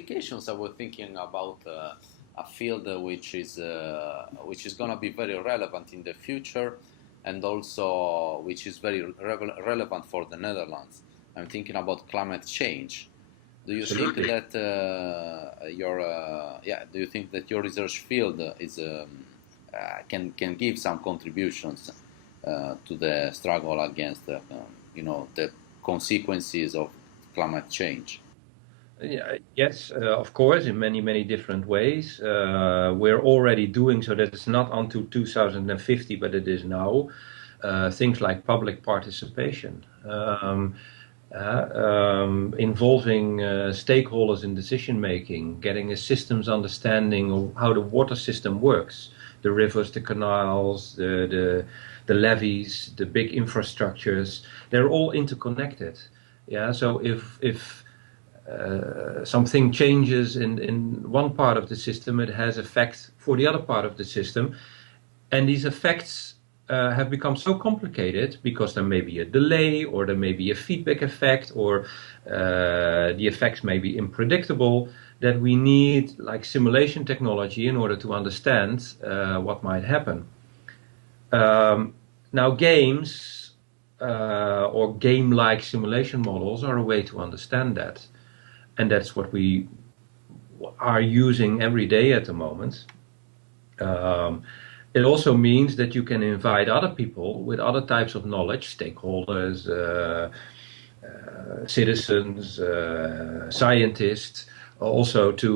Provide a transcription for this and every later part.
applications, I was thinking about a field which is going to be very relevant in the future, and also which is very relevant for the Netherlands. I'm thinking about climate change. Do you think Absolutely. that do you think that your research field is can give some contributions to the struggle against the consequences of climate change? Yeah, yes, of course, in many, many different ways. We're already doing so that it's not until 2050, but it is now. Things like public participation, involving stakeholders in decision making, getting a systems understanding of how the water system works, the rivers, the canals, the levees, the big infrastructures, they're all interconnected. Yeah, so if something changes in one part of the system, it has effect for the other part of the system, and these effects have become so complicated because there may be a delay, or there may be a feedback effect, or the effects may be unpredictable, that we need like simulation technology in order to understand what might happen. Now games or game-like simulation models are a way to understand that. And that's what we are using every day at the moment. It also means that you can invite other people with other types of knowledge, stakeholders, citizens, scientists, also to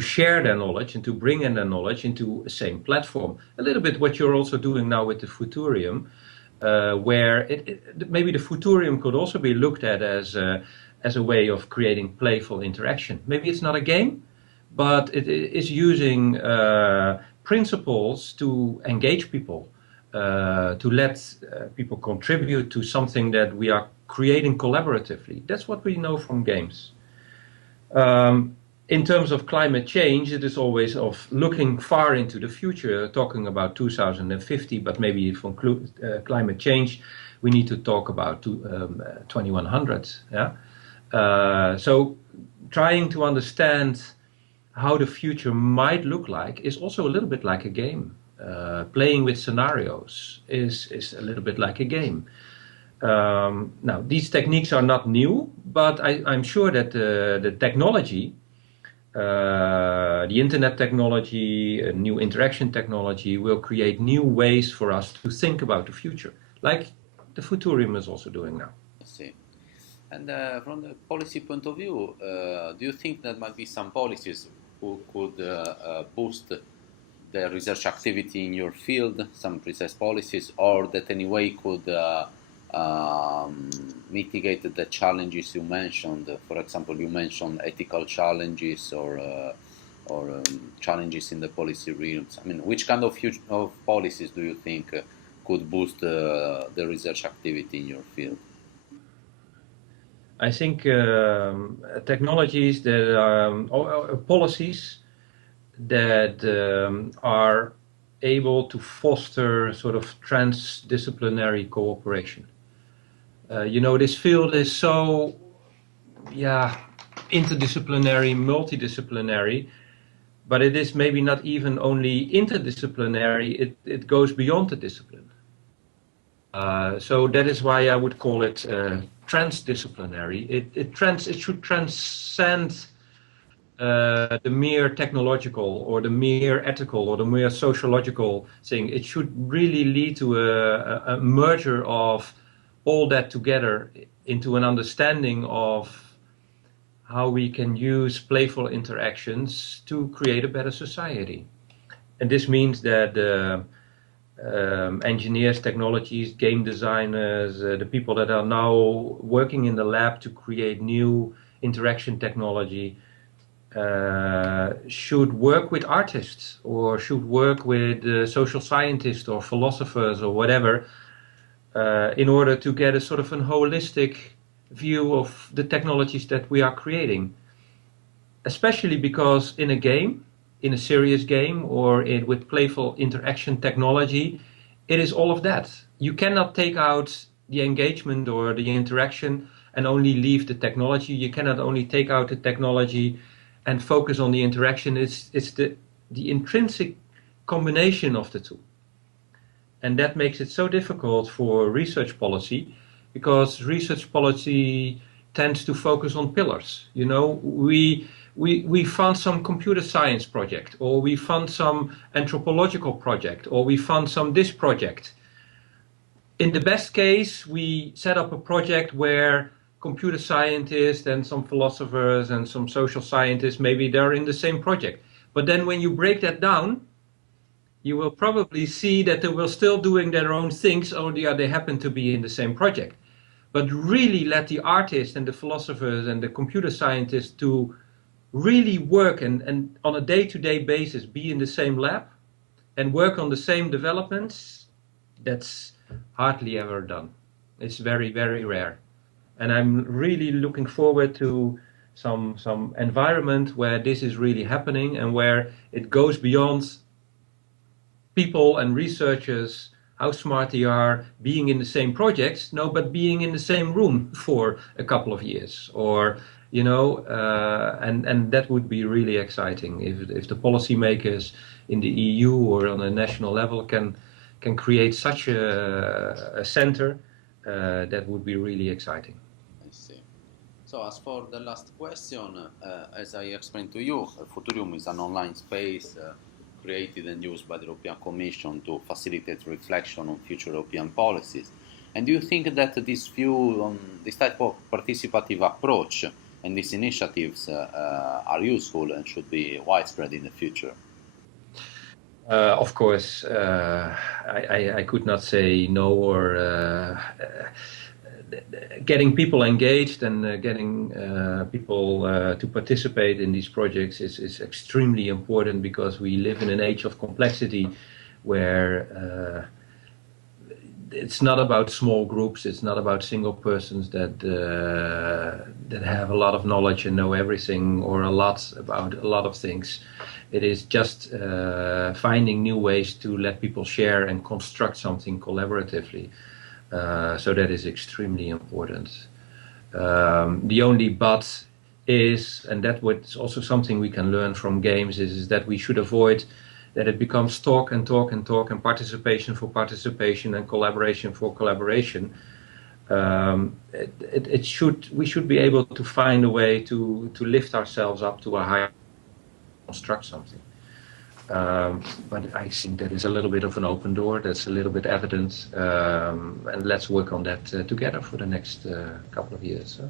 share their knowledge and to bring in their knowledge into the same platform. A little bit what you're also doing now with the Futurium, where maybe the Futurium could also be looked at as a way of creating playful interaction. Maybe it's not a game, but it is using principles to engage people, to let people contribute to something that we are creating collaboratively. That's what we know from games. In terms of climate change, it is always of looking far into the future, talking about 2050, but maybe if we include climate change, we need to talk about 2100. Yeah? So trying to understand how the future might look like is also a little bit like a game. Playing with scenarios is a little bit like a game. Now, these techniques are not new, but I'm sure that the technology, the internet technology, new interaction technology will create new ways for us to think about the future, like the Futurium is also doing now. I see. And from the policy point of view, do you think there might be some policies who could boost the research activity in your field, some precise policies, or that anyway could mitigate the challenges you mentioned? For example, you mentioned ethical challenges or challenges in the policy realms. I mean, which kind of policies do you think could boost the research activity in your field? I think technologies that or policies that are able to foster sort of transdisciplinary cooperation. This field is so, interdisciplinary, multidisciplinary, but it is maybe not even only interdisciplinary, it goes beyond the discipline. So that is why I would call it transdisciplinary. It should transcend the mere technological or the mere ethical or the mere sociological thing. It should really lead to a merger of all that together into an understanding of how we can use playful interactions to create a better society. And this means that engineers, technologies, game designers, the people that are now working in the lab to create new interaction technology should work with artists or should work with social scientists or philosophers or whatever in order to get a sort of a holistic view of the technologies that we are creating. Especially because in a game, in a serious game or with playful interaction technology, it is all of that. You cannot take out the engagement or the interaction and only leave the technology. You cannot only take out the technology and focus on the interaction. It's the intrinsic combination of the two. And that makes it so difficult for research policy, because research policy tends to focus on pillars. You know, we fund some computer science project, or we fund some anthropological project, or we fund some this project. In the best case, we set up a project where computer scientists and some philosophers and some social scientists, maybe they're in the same project. But then when you break that down, you will probably see that they will still doing their own things, or they happen to be in the same project. But really let the artists and the philosophers and the computer scientists to really work and on a day-to-day basis be in the same lab and work on the same developments, that's hardly ever done. It's very, very rare. And I'm really looking forward to some environment where this is really happening and where it goes beyond people and researchers, how smart they are being in the same projects, no, but being in the same room for a couple of years, or you know, and that would be really exciting if the policymakers in the EU or on a national level can create such a center. That would be really exciting. I see. So as for the last question, as I explained to you, Futurium is an online space created and used by the European Commission to facilitate reflection on future European policies. And do you think that this view, this type of participative approach and these initiatives are useful and should be widespread in the future? Of course, I could not say no, or getting people engaged and getting people to participate in these projects is extremely important, because we live in an age of complexity where it's not about small groups, it's not about single persons that have a lot of knowledge and know everything or a lot about a lot of things. It is just finding new ways to let people share and construct something collaboratively. So that is extremely important. The only but is, and that was also something we can learn from games, is that we should avoid that it becomes talk and talk and talk and participation for participation and collaboration for collaboration. We should be able to find a way to lift ourselves up to a higher, construct something. But I think that is a little bit of an open door. That's a little bit evident, and let's work on that together for the next couple of years.